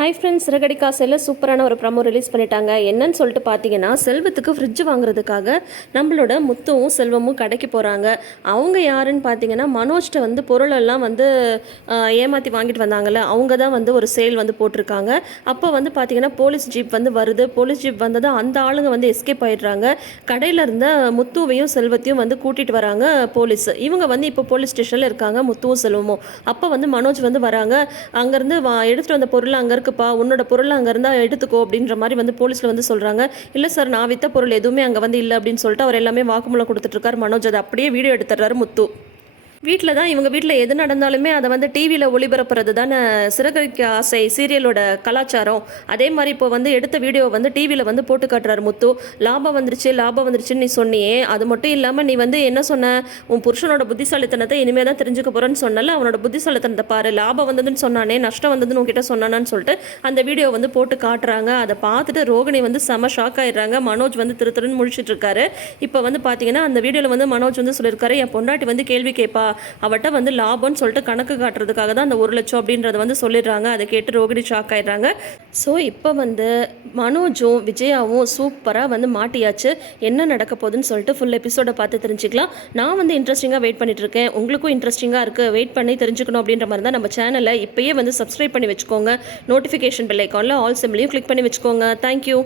Hi friends சிறகடி காசையில் சூப்பரான ஒரு promo release பண்ணிட்டாங்க. என்னன்னு சொல்லிட்டு பார்த்தீங்கன்னா செல்வத்துக்கு ஃப்ரிட்ஜ் வாங்குறதுக்காக நம்மளோட முத்துவும் செல்வமும் கடைக்கு போகிறாங்க அவங்க யாருன்னு பார்த்தீங்கன்னா மனோஜ்கிட்ட வந்து பொருளெல்லாம் வந்து ஏமாற்றி வாங்கிட்டு வந்தாங்கல்ல அவங்க தான் வந்து ஒரு சேல் வந்து போட்டிருக்காங்க. அப்போ வந்து பார்த்தீங்கன்னா போலீஸ் ஜீப் வந்து வருது. போலீஸ் ஜீப் வந்ததும் அந்த ஆளுங்க வந்து எஸ்கேப் ஆயிடுறாங்க. கடையில் இருந்த முத்துவையும் செல்வத்தையும் வந்து கூட்டிகிட்டு வராங்க போலீஸ் இவங்க வந்து இப்போ போலீஸ் ஸ்டேஷனில் இருக்காங்க முத்துவும் செல்வமும். அப்போ வந்து மனோஜ் வந்து வராங்க. அங்கேருந்து வா எடுத்துகிட்டு வந்த பொருள் அங்கே இருக்க இருக்குப்பா உன்னோட பொருள் அங்கே இருந்தால் எடுத்துக்கோ அப்படின்ற மாதிரி வந்து போலீஸில் வந்து சொல்கிறாங்க இல்லை சார் நான் வித்த பொருள் எதுவுமே அங்கே வந்து இல்லை அப்படின்னு சொல்லிட்டு அவர் எல்லாமே வாக்குமூலம் கொடுத்துட்ருக்கார் மனோஜ் அதை அப்படியே வீடியோ எடுத்துடுறாரு முத்து. வீட்டில் தான் இவங்க வீட்டில் எது நடந்தாலுமே அதை வந்து டிவியில் ஒளிபரப்புறது தானே சிறகரிக்க ஆசை. சீரியலோட கலாச்சாரம். அதே மாதிரி இப்போ வந்து எடுத்த வீடியோ வந்து டிவியில் வந்து போட்டு காட்டுறாரு முத்து. லாபம் வந்துருச்சு லாபம் வந்துருச்சுன்னு நீ சொன்னியே. அது மட்டும் இல்லாமல் நீ வந்து என்ன சொன்ன? உன் புருஷனோட புத்திசாலித்தனத்தை இனிமேல் தான் தெரிஞ்சுக்க போகிறேன்னு சொன்னல அவனோட புத்திசாலித்தனத்தை பாரு. லாபம் வந்ததுன்னு சொன்னானே நஷ்டம் வந்ததுன்னு உங்ககிட்ட சொன்னானான்னு சொல்லிட்டு அந்த வீடியோ வந்து போட்டு காட்டுறாங்க. அதை பார்த்துட்டு ரோகிணி வந்து செம ஷாக் ஆயிடுறாங்க. மனோஜ் வந்து திரு திருன்னு முழிச்சிட்டு இருக்காரு. இப்போ வந்து பார்த்தீங்கன்னா அந்த வீடியோவில் வந்து மனோஜ் வந்து சொல்லியிருக்காரு என் பொண்டாட்டி வந்து கேள்வி கேட்பா அவட்ட வந்து லாபம்னு சொல்லிட்டு கணக்கு காட்டுறதுக்காக தான் அந்த ஒரு லட்சம் அப்படின்றத வந்து சொல்லிடுறாங்க. அதை கேட்டு ரோகிணி ஷாக் ஆயிடுறாங்க. ஸோ இப்போ வந்து மனோஜும் விஜயாவும் சூப்பராக வந்து மாட்டியாச்சு. என்ன நடக்க போகுதுன்னு சொல்லிட்டு ஃபுல் எபிசோட பார்த்து தெரிஞ்சுக்கலாம். நான் வந்து இன்ட்ரெஸ்டிங்காக வெயிட் பண்ணிட்டு இருக்கேன். உங்களுக்கும் இன்ட்ரெஸ்டிங்காக இருக்குது வெயிட் பண்ணி தெரிஞ்சுக்கணும் அப்படின்ற மாதிரி தான் நம்ம சேனலை இப்போயே வந்து சப்ஸ்கிரைப் பண்ணி வச்சுக்கோங்க. நோட்டிஃபிகேஷன் பெல் ஐக்கானில் ஆல் சிம்லையும் கிளிக் பண்ணி வச்சுக்கோங்க. Thank you